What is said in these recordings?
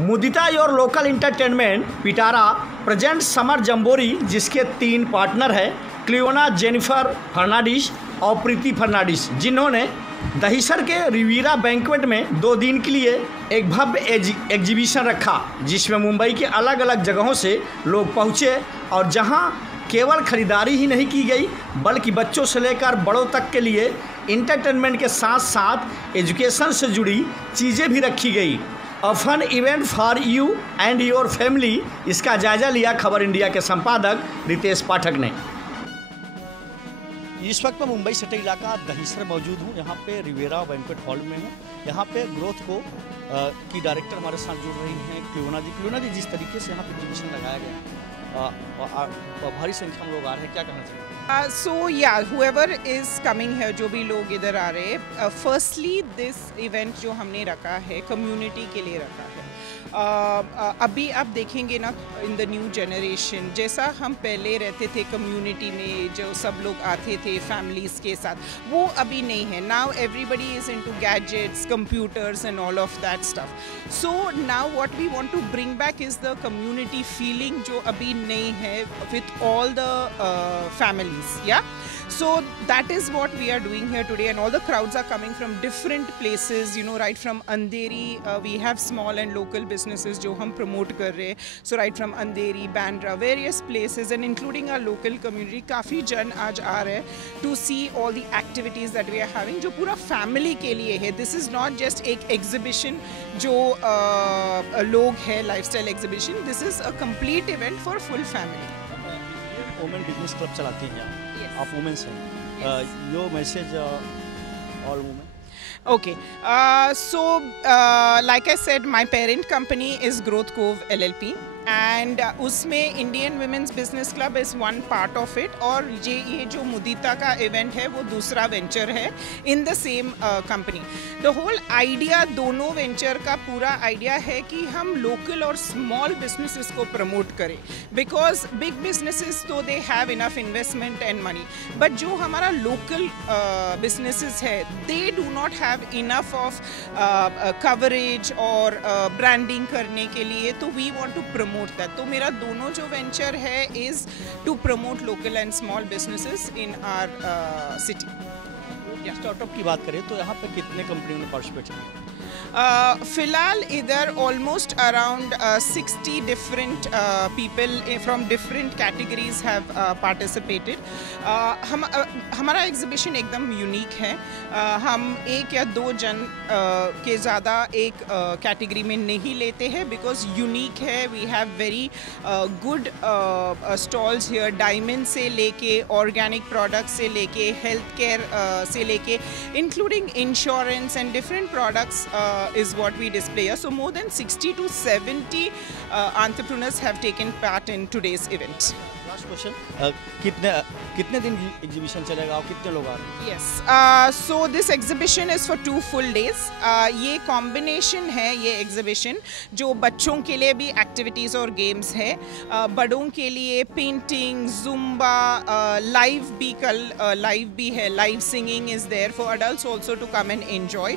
Mudita your local entertainment Pitara present summer jamboree, जिसके 3 partner हैं Cliona Jennifer Fernandes और प्रीति फर्नांडिस, जिन्होंने दहिसर के रिवीरा बैंक्वेट में 2 दिन के लिए एक भव्य एग्जीबिशन रखा, जिसमें मुंबई के अलग अलग जगहों से लोग पहुंचे और जहां केवल खरीदारी ही नहीं की गई बल्कि बच्चों से लेकर बड़ों तक के लिए एंटरटेनमेंट के साथ साथ एजुकेशन से जुड़ी चीज़ें भी रखी गई। A fun event for you and your family, इसका जायजा लिया खबर इंडिया के संपादक रितेश पाठक ने। इस वक्त मैं मुंबई सिटी इलाका दहिसर मौजूद हूँ। यहाँ पे रिवेरा बैंक्वेट हॉल में हूँ। यहाँ पे ग्रोथ को की डायरेक्टर हमारे साथ जुड़ रही हैं क्लियोना जी। क्लियोना जी, जिस तरीके से यहाँ पे एग्जीबिशन लगाया गया भारी संख्या में लोग आ रहे हैं, क्या कहना चाहिए? So yeah, whoever is coming here, जो भी लोग इधर आ रहे हैं, firstly this event जो हमने रखा है कम्युनिटी के लिए रखा है। अभी आप देखेंगे ना इन द न्यू जनरेशन, जैसा हम पहले रहते थे कम्युनिटी में, जो सब लोग आते थे फैमिलीज़ के साथ, वो अभी नहीं है। Now everybody is into gadgets, computers and all of that stuff. So now what we want to bring back is the community feeling, जो अभी नहीं है with all the families. Yeah, so that is what we are doing here today, and all the crowds are coming from different places, you know, right from Andheri, we have small and local businesses जो हम promote कर रहे हैं, so right from Andheri, Bandra, various places and including our local community, काफ़ी जन आज आ रहे हैं to see all the activities that we are having, जो पूरा family के लिए है। This is not just एक exhibition जो लोग है lifestyle exhibition, this is a complete event for full family। Women business club चलाती हैं आप, वुमेन्स हैं, your message all women? Okay, so like I said, my parent company is Growth Cove LLP, and उसमें Indian women's business club is one part of it, और ये जो मुदिता का event है वो दूसरा वेंचर है in the same company. The whole idea, दोनों वेंचर का पूरा आइडिया है कि हम लोकल और स्मॉल बिजनेसेस को प्रमोट करें, बिकॉज बिग बिजनेसेस तो they have enough investment and money, but जो हमारा लोकल बिजनेसेस है they do not have enough of coverage और ब्रांडिंग करने के लिए, तो we want to promote that. तो मेरा दोनों जो वेंचर है is to promote local and small businesses in our city. Startup की बात करें तो यहाँ पे कितने कंपनियों ने पार्टिसिपेट किया? फिलहाल इधर almost around 60 different people from different categories have participated. हमारा एग्जीबिशन एकदम यूनिक है। हम 1 या 2 जन के ज़्यादा एक कैटेगरी में नहीं लेते हैं, बिकॉज यूनिक है। We have very good stalls here, diamond से लेके ऑर्गेनिक प्रोडक्ट्स से लेके हेल्थ केयर से लेके including insurance and different products is what we display here. So more than 60 to 70 entrepreneurs have taken part in today's event. Last question, कितने दिन exhibition चलेगा और कितने लोग आ रहे हैं? Yes, so this exhibition is for 2 full days. ये combination है, ये एग्जीबिशन जो बच्चों के लिए भी एक्टिविटीज़ और गेम्स है, बड़ों के लिए पेंटिंग, जुम्बा, लाइव भी कल लाइव भी है, live singing is there for adults also to come and enjoy.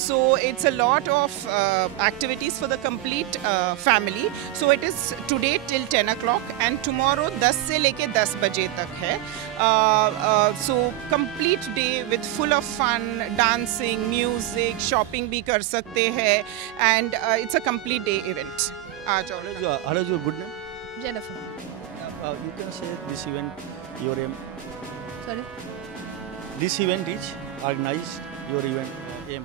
So it's a lot of activities for the complete family. So it is today till 10 o'clock and tomorrow 10 से लेके 10 बजे तक है। So complete day with full of fun, dancing, music, shopping भी कर सकते हैं, and it's a complete day event। आ जाओ। How is your good name? Jennifer. You can say this event, your aim. Sorry? This event is organized, your event aim.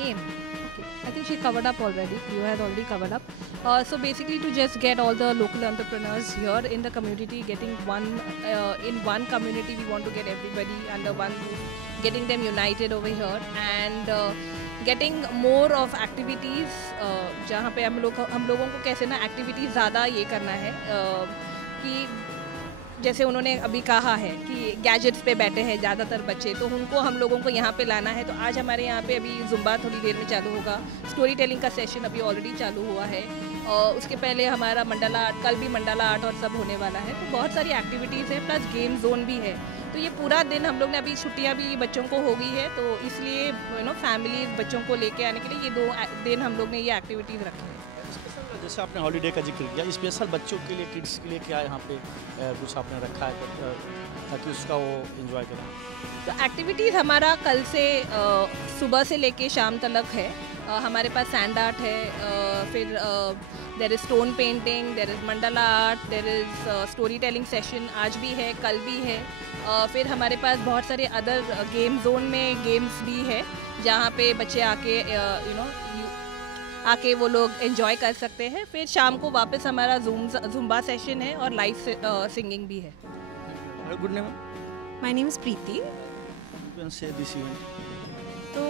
Aim. Okay. I think she covered up already. You had already covered up. So basically to just get all the local entrepreneurs here in the community, getting in one community, we want to get everybody under one roof, getting them united over here, and getting more of activities, जहाँ पे हम लोगों को कैसे ना activities ज़्यादा ये करना है कि जैसे उन्होंने अभी कहा है कि गैजेट्स पे बैठे हैं ज़्यादातर बच्चे, तो उनको हम लोगों को यहाँ पे लाना है। तो आज हमारे यहाँ पे अभी जुम्बा थोड़ी देर में चालू होगा, स्टोरी टेलिंग का सेशन अभी ऑलरेडी चालू हुआ है, और उसके पहले हमारा मंडला आर्ट, कल भी मंडला आर्ट और सब होने वाला है। तो बहुत सारी एक्टिविटीज़ हैं, प्लस गेम जोन भी है। तो ये पूरा दिन हम लोग ने, अभी छुट्टियाँ भी बच्चों को हो गई है, तो इसलिए फैमिली बच्चों को लेके आने के लिए ये 2 दिन हम लोग ने ये एक्टिविटीज़ रखी है। जैसे आपने हॉलीडे का जिक्र किया, स्पेशल बच्चों के लिए, किड्स के लिए क्या यहाँ पे कुछ आपने रखा है ताकि उसका वो एंजॉय करें? तो एक्टिविटीज़ हमारा कल से सुबह से लेके शाम तक है। हमारे पास सैंड आर्ट है, फिर there is stone painting, there is mandala art, there is story telling session आज भी है, कल भी है। फिर हमारे पास बहुत सारे अदर गेम जोन में गेम्स भी है, जहाँ पे बच्चे आके आके वो लोग एंजॉय कर सकते हैं। फिर शाम को वापस हमारा जुम्बा सेशन है और लाइव सिंगिंग भी है। Good name? My name is Preeti. You can say this event. तो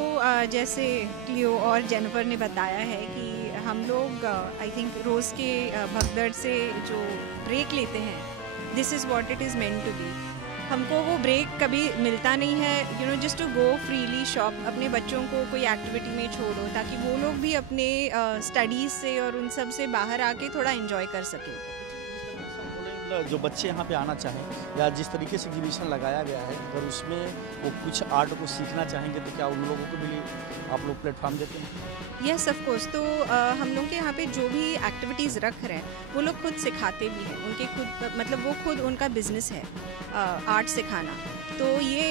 जैसे क्लियो और जेनिफर ने बताया है कि हम लोग आई थिंक रोज़ के भगदड़ से जो ब्रेक लेते हैं, this is what it is meant to be. हमको वो ब्रेक कभी मिलता नहीं है, just to go freely shop, अपने बच्चों को कोई एक्टिविटी में छोड़ो ताकि वो लोग भी अपने स्टडीज़ से और उन सब से बाहर आके थोड़ा एंजॉय कर सकें। जो बच्चे यहाँ पे आना चाहें या जिस तरीके से एग्जीबिशन लगाया गया है, अगर उसमें वो कुछ आर्ट को सीखना चाहेंगे तो क्या उन लोगों को भी आप लोग प्लेटफॉर्म देते हैं? Yes of course. तो हम लोग के यहाँ पे जो भी एक्टिविटीज़ रख रहे हैं वो लोग खुद सिखाते भी हैं, उनके खुद मतलब वो खुद उनका बिजनेस है आर्ट सिखाना। तो ये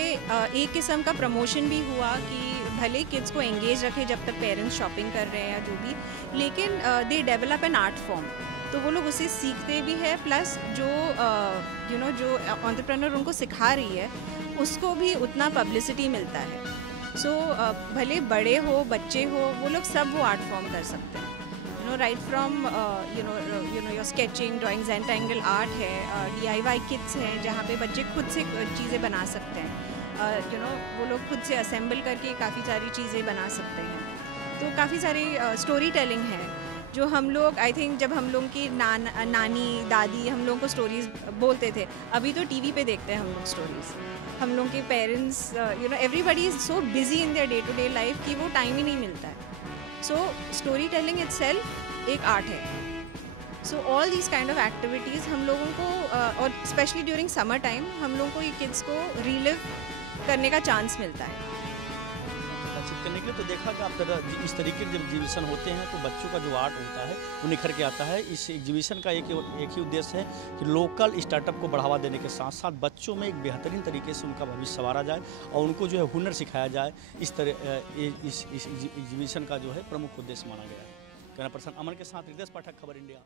एक किस्म का प्रमोशन भी हुआ कि भले किड्स को एंगेज रखे जब तक पेरेंट्स शॉपिंग कर रहे हैं या जो भी, लेकिन they develop an art form, तो वो लोग उसे सीखते भी है, प्लस जो जो एंटरप्रेन्योर उनको सिखा रही है उसको भी उतना पब्लिसिटी मिलता है। सो भले बड़े हो बच्चे हो, वो लोग सब वो आर्ट फॉर्म कर सकते हैं, right from your sketching, drawing, zentangle art है, DIY किट्स हैं जहाँ पे बच्चे खुद से चीज़ें बना सकते हैं, वो लोग खुद से असेंबल करके काफ़ी सारी चीज़ें बना सकते हैं। तो काफ़ी सारी स्टोरी टेलिंग है जो हम लोग आई थिंक जब हम लोग की नानी दादी हम लोग को स्टोरीज़ बोलते थे, अभी तो टीवी पे देखते हैं हम लोग स्टोरीज़। हम लोग के parents everybody is so busy in their day to day life कि वो टाइम ही नहीं मिलता है। सो स्टोरी टेलिंग इटसेल्फ एक आर्ट है। So all these kind of activities हम लोगों को और स्पेशली ड्यूरिंग समर टाइम हम लोगों को ये किड्स को रिलिव करने का चांस मिलता है। करने के लिए तो देखा कि आप इस तरीके के जब एग्जीबिशन होते हैं तो बच्चों का जो आर्ट होता है वो निखर के आता है। इस एग्जीबिशन का एक ही उद्देश्य है कि लोकल स्टार्टअप को बढ़ावा देने के साथ साथ बच्चों में एक बेहतरीन तरीके से उनका भविष्य संवारा जाए और उनको जो है हुनर सिखाया जाए। इस तरह इस एग्जीबिशन का जो है प्रमुख उद्देश्य माना गया है। कैमरा पर्सन अमन के साथ रितेश पाठक, खबर इंडिया।